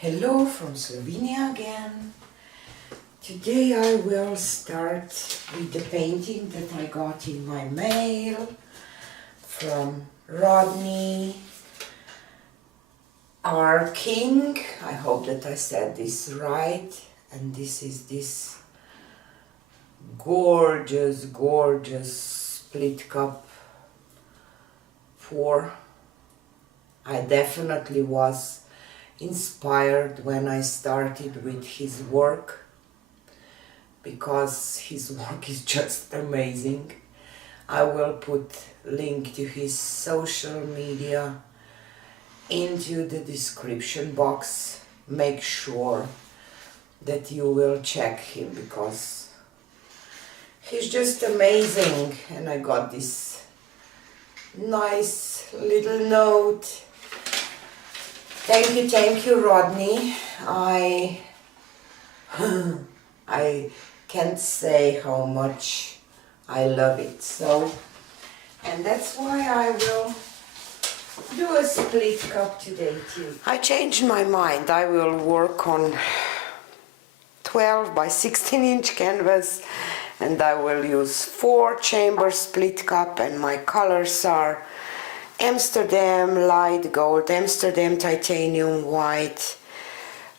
Hello from Slovenia again. Today I will start with the painting that I got in my mail from Rodney King. I hope that I said this right. And this is this gorgeous split cup for. I definitely was inspired when I started with his work, because his work is just amazing. I will put link to his social media into the description box. Make sure that you will check him because he's just amazing. And I got this nice little note. Thank you, Rodney. I can't say how much I love it. So, and that's why I will do a split cup today too. I changed my mind. I will work on 12 by 16 inch canvas, and I will use 4-chamber split cup, and my colors are Amsterdam light gold, Amsterdam titanium white,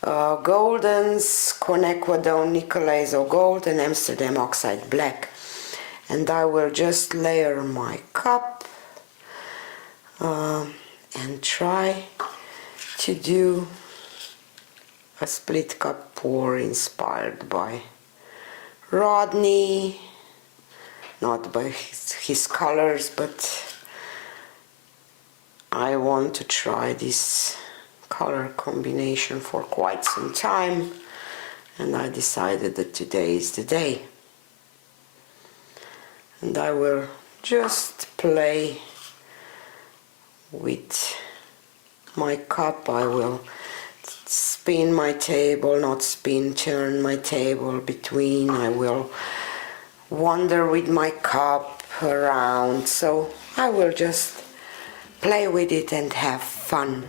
Goldens, Quinacridone, Nicolazo gold, and Amsterdam oxide black. And I will just layer my cup and try to do a split cup pour inspired by Rodney, not by his colors, but I want to try this color combination for quite some time, and I decided that today is the day. And I will just play with my cup. I will spin my table, not spin, turn my table between. I will wander with my cup around, so I will just play with it and have fun.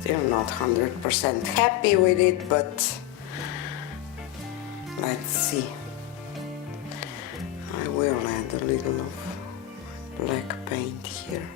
Still not 100% happy with it, but let's see. I will add a little of black paint here.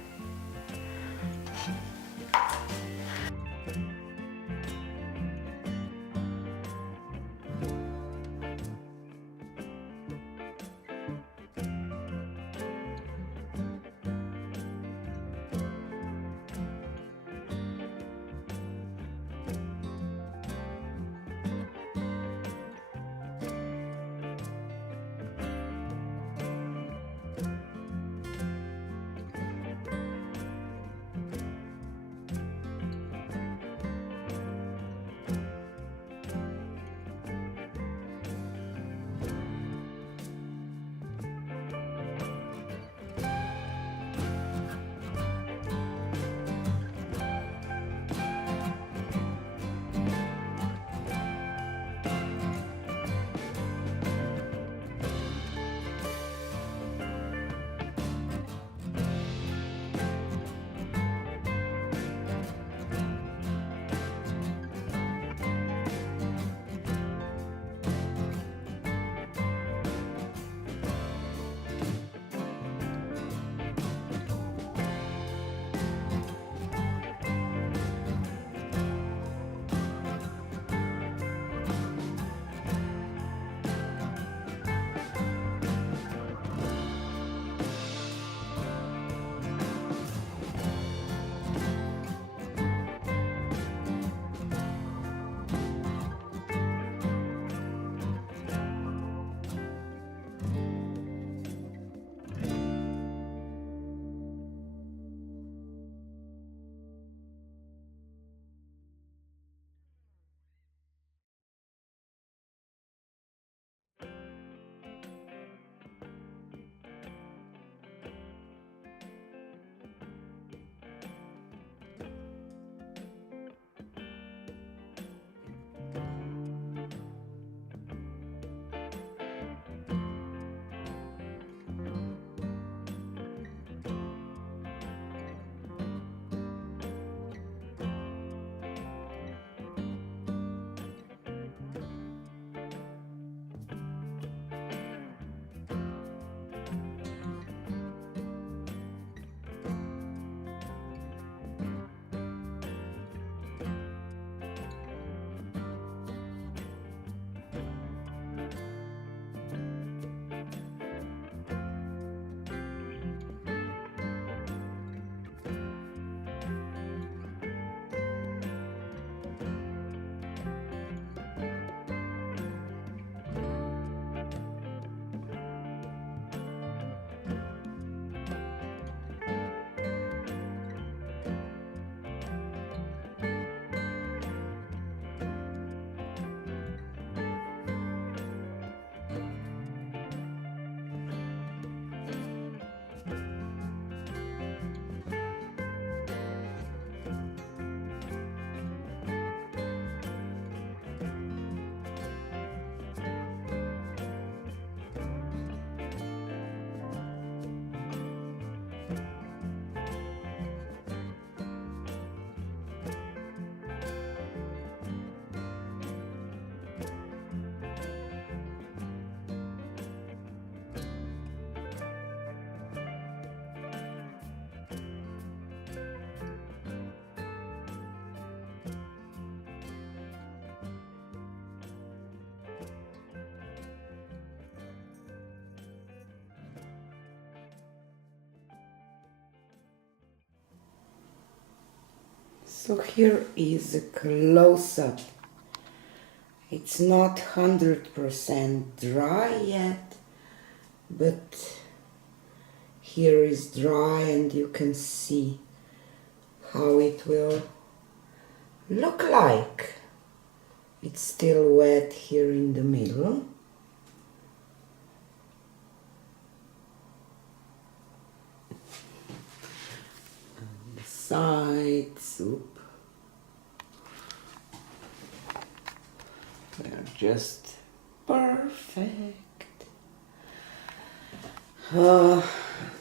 So here is a close-up. It's not 100% dry yet, but here is dry and you can see how it will look like. It's still wet here in the middle. And the sides, they're just perfect.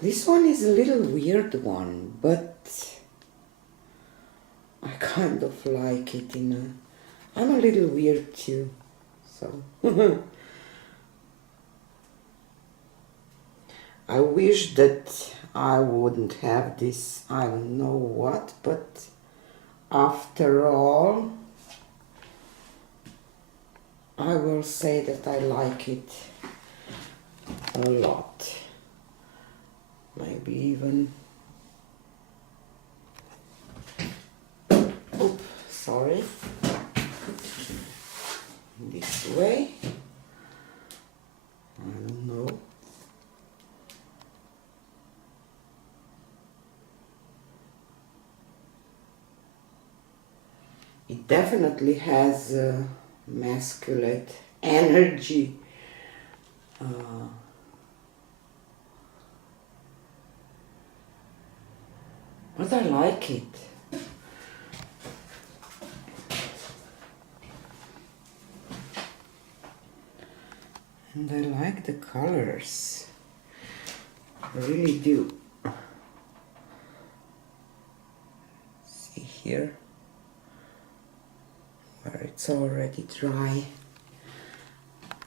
This one is a little weird one, but I kind of like it in a... I'm a little weird too, so... I wish that I wouldn't have this, I don't know what, but after all, I will say that I like it a lot. Maybe even... Oops, sorry. This way. I don't know. It definitely has masculine energy. But I like it. And I like the colors. I really do. See here, where it's already dry.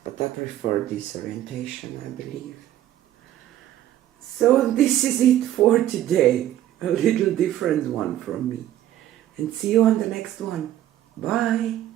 But I prefer this orientation, I believe. So this is it for today. A little different one from me. And see you on the next one. Bye.